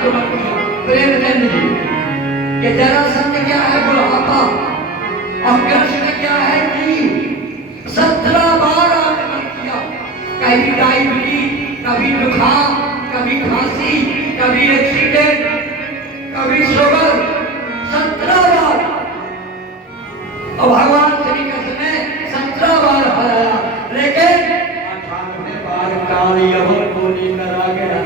आक्रमण किया प्रेमचंद जी। ये जरासंध क्या है? बुढ़ापा। और कृष्ण क्या है कि 17 बार आक्रमण किया। कभी डायबिटीज, कभी जुकाम, कभी खांसी, कभी एक्सीडेंट, कभी शुगर, 17 बार। और भगवान श्री कृष्ण ने 17 बार हराया, लेकिन 98 बार काल यवन को लेकर आ गया।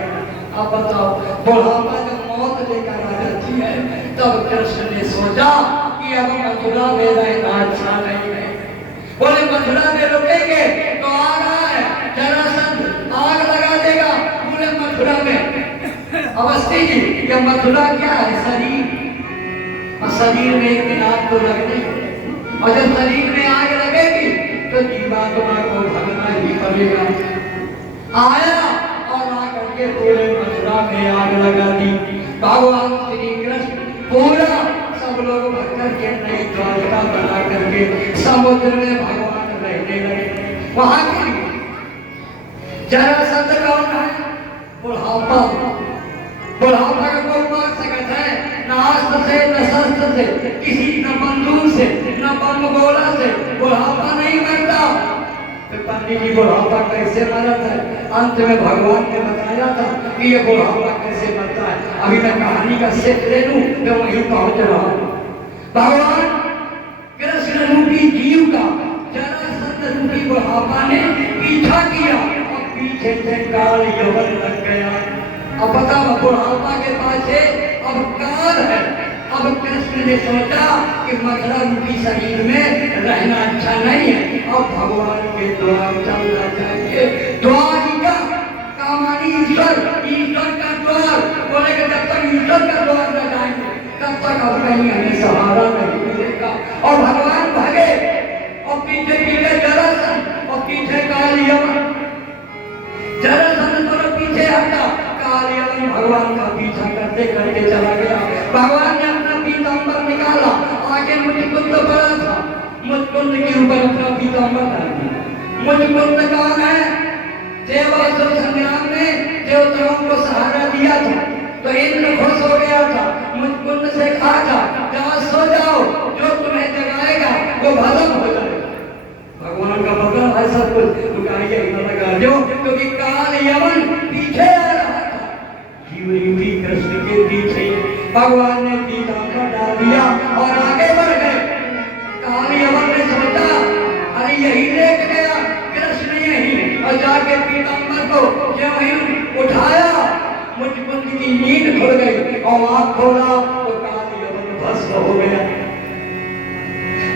अब बताओ, बुढ़ापा जब मौत लेकर आ जाती है तब कृष्ण ने सोचा कि अब मथुरा में रहना अच्छा नहीं है। बोले मथुरा में रुकेंगे तो आ रहा है जरासंध, आग लगा देगा पूरे मथुरा में। अवस्थी जी, ये मथुरा क्या है? शरीर। और शरीर में एक दिन आग तो लगनी है, और जब शरीर में आग लगेगी तो जीवात्मा को भगना ही पड़ेगा। आया और आकर के पूरे मथुरा में आग लगा दी। भगवान श्री कृष्ण पूरा सब लोग भक्तों के नई द्वारका बना करके समुद्र में भगवान रहने लगे। वहां के जरासंध कौन है? बुढ़ापा। बुढ़ापा का कोई मार सकता है? न अस्त्र से, न शस्त्र से, किसी न बंदूक से, न बम गोला से बुढ़ापा नहीं मरता। तो पंडित जी बुढ़ापा कैसे मरता है? अंत में भगवान ने बताया था कि ये बुढ़ापा कैसे मरता है। अभी मैं कहानी का सेट ले लूं तो वहीं पहुंच रहा हूं। भगवान कृष्ण रूपी जीव का जरासंध रूपी बुढ़ापा ने पीछा किया और पीछे से काल यवन लग गया। अब बताओ, बुढ़ापा के पास अब काल है। अब कृष्ण ने सोचा कि मथुरा रूपी शरीर में रहना अच्छा नहीं है, और भगवान के द्वार चलना चाहिए। द्वारिका का मानी ईश्वर, ईश्वर का द्वार। बोले कि जब तक ईश्वर का द्वार न जाएंगे तब तक अब कहीं हमें सहारा नहीं मिलेगा। और भगवान भागे और पीछे पीछे जरासंध और पीछे काल यवन। जरासंध तो पीछे हटा, काल यवन भगवान का पीछा करते करते चला गया। भगवान ने अपना पीताम्बर निकाला, आगे मुचकुंद पड़ा था, मुचकुंद के ऊपर अपना पीताम्बर डाल दिया। मुचकुंद कौन है? देवासुर संग्राम में देवताओं को सहारा दिया था, तो इंद्र खुश हो गया था। मुचकुंद से कहा था, जाओ सो जाओ, जो तुम्हें जगाएगा वो भस्म हो जाएगा। भगवान का बदल है सब कुछ, लुकाइए न लगा दो, क्योंकि काल यवन पीछे आ रहा था। जीवरूपी कृष्ण के पीछे भगवान ने पीताम्बर डाल दिया और आगे बढ़ गए। काल यवन ने सोचा, अरे यही लेट गया कृष्ण यही, और जाके पीताम्बर को जो ही उठाया, मुचकुंद की नींद खुल गई और आँख खोला तो काल यवन भस्म हो गया।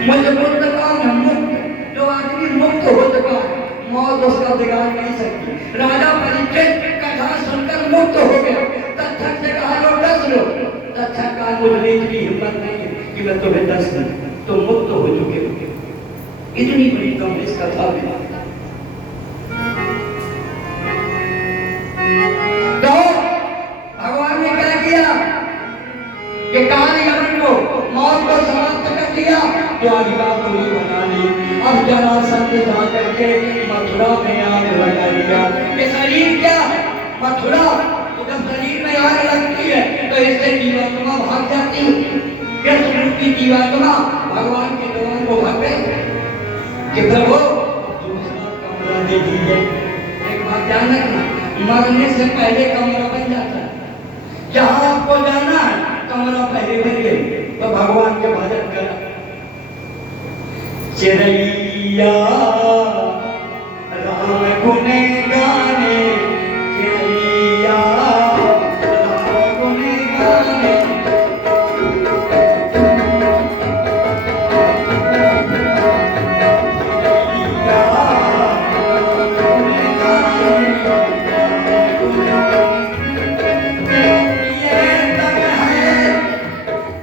मुचकुंद कौन है? मुक्त। जो आदमी मुक्त हो चुका है, मौत उसका बिगाड़ नहीं सकती। राजा परीक्षित कथा सुनकर मुक्त हो गया। तक्षक से कहा, लो 10 लो। तक्षक का मुझे इतनी हिम्मत नहीं है कि मैं तुम्हें 10 दूं, तुम मुक्त हो चुके हो। इतनी बड़ी कम इस कथा में। तो भगवान ने क्या किया कि काल यवन को, मौत को समाप्त कर दिया, द्वारिका पूरी बना ली। अब जरासंध जा करके मथुरा में आग लगा दिया। ये शरीर क्या है? मथुरा। तो जब शरीर में आग लगती है तो इससे जीवात्मा भाग जाती है। कृष्ण रूपी जीवात्मा भगवान के द्वार को भाग गई कि प्रभु दूसरा कमरा दे दीजिए। एक बात ध्यान रखना, मरने से पहले कमरा बन जाता है। जहां आपको जाना है कमरा पहले बन गए तो भगवान के भजन करा। चिरैया राम गुने गाने, चिरैया राम गुने गाने।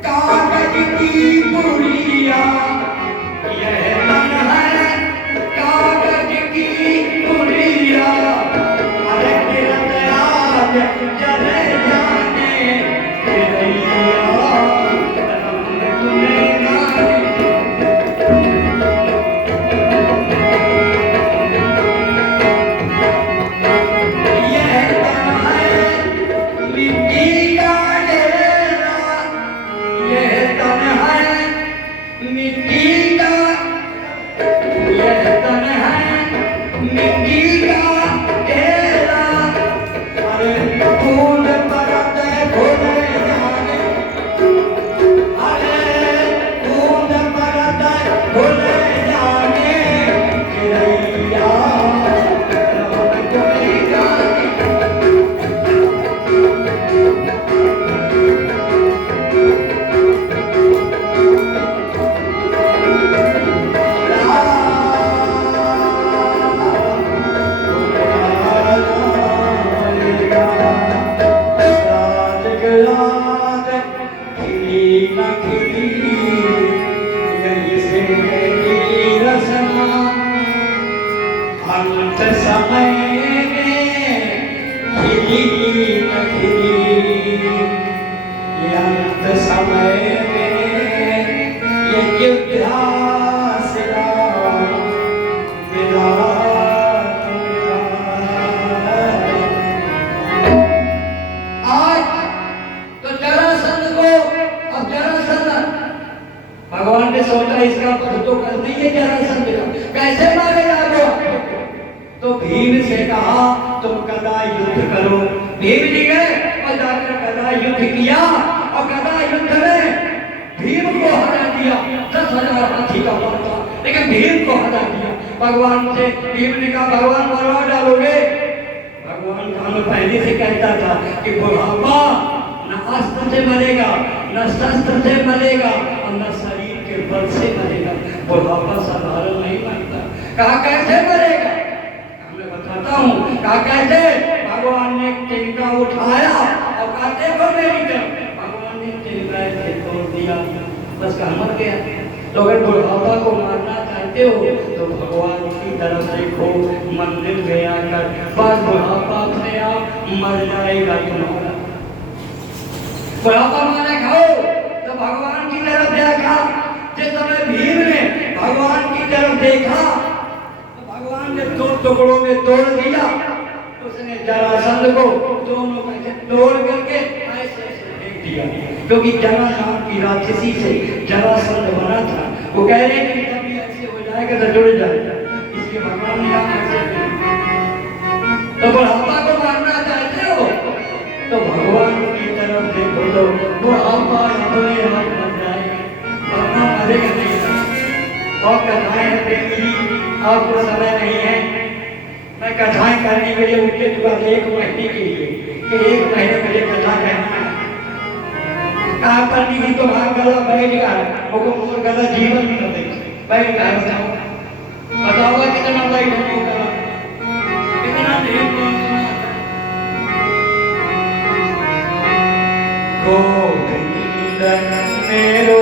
कागज की पुड़िया, यह तन अयोध्या से आज तो जरासंध को, अब जरासंध भगवान ने सोचा इसका पद तो कर देंगे जरासंध का, कैसे मारेगा वो? तो भीम से कहा तुम गदा युद्ध करो। भीम जी गए और जाकर गदा युद्ध किया और गदा युद्ध में भीम को हरा दिया। 10,000 हाथी का बल था लेकिन भीम को हरा दिया। भगवान से भीम ने कहा भगवान मरवा डालोगे? भगवान का हमें पहले से कहता था कि बुढ़ापा न अस्त्र से मरेगा, न शस्त्र से मरेगा और न शरीर के बल से मरेगा। बुढ़ापा साधारण नहीं मरता। कहा कैसे मरेगा? मैं बताता हूँ। कहा कैसे? भगवान ने तिनका उठाया और कहा देखो मेरी तरफ। भगवान ने तिनका से तोड़ दिया, बस कहा मर गया। तो अगर बुढ़ापा को मारना चाहते हो तो भगवान की तरफ देखो, मंदिर में आकर बस बुढ़ापा अपने आप मर जाएगा तुम्हारा। बुढ़ापा माने खाओ तो भगवान की तरफ देखा। जिस समय भीम ने भगवान की तरफ देखा तो भगवान ने 2 टुकड़ों में तोड़ दिया। उसने जरासंध को दोनों में तोड़ करके ऐसे फेंक दिया, क्योंकि जरा नाम की राक्षसी से जरासंध बना था। वो कह रहे कि कभी ऐसे हो जाएगा तो जुड़ जाएगा, इसलिए भगवान ने कहा ऐसे। तो बुढ़ापा को मारना चाहते हो तो भगवान की तरफ देखो तो बुढ़ापा अपने आप मर जाएगा, वरना मरेगा नहीं। और कथाएं हैं, आपको समय नहीं है। मैं कथाएं करने के लिए उनके पास 1 महीने के लिए कि 1 महीने मुझे कथा कहना है। कहा पंडित जी तुम्हारा गला बैठ गया है, वो गला जीवन में न बैठ गया। बताओ कितना बैठ गया, कितना देर गोविंद मेरो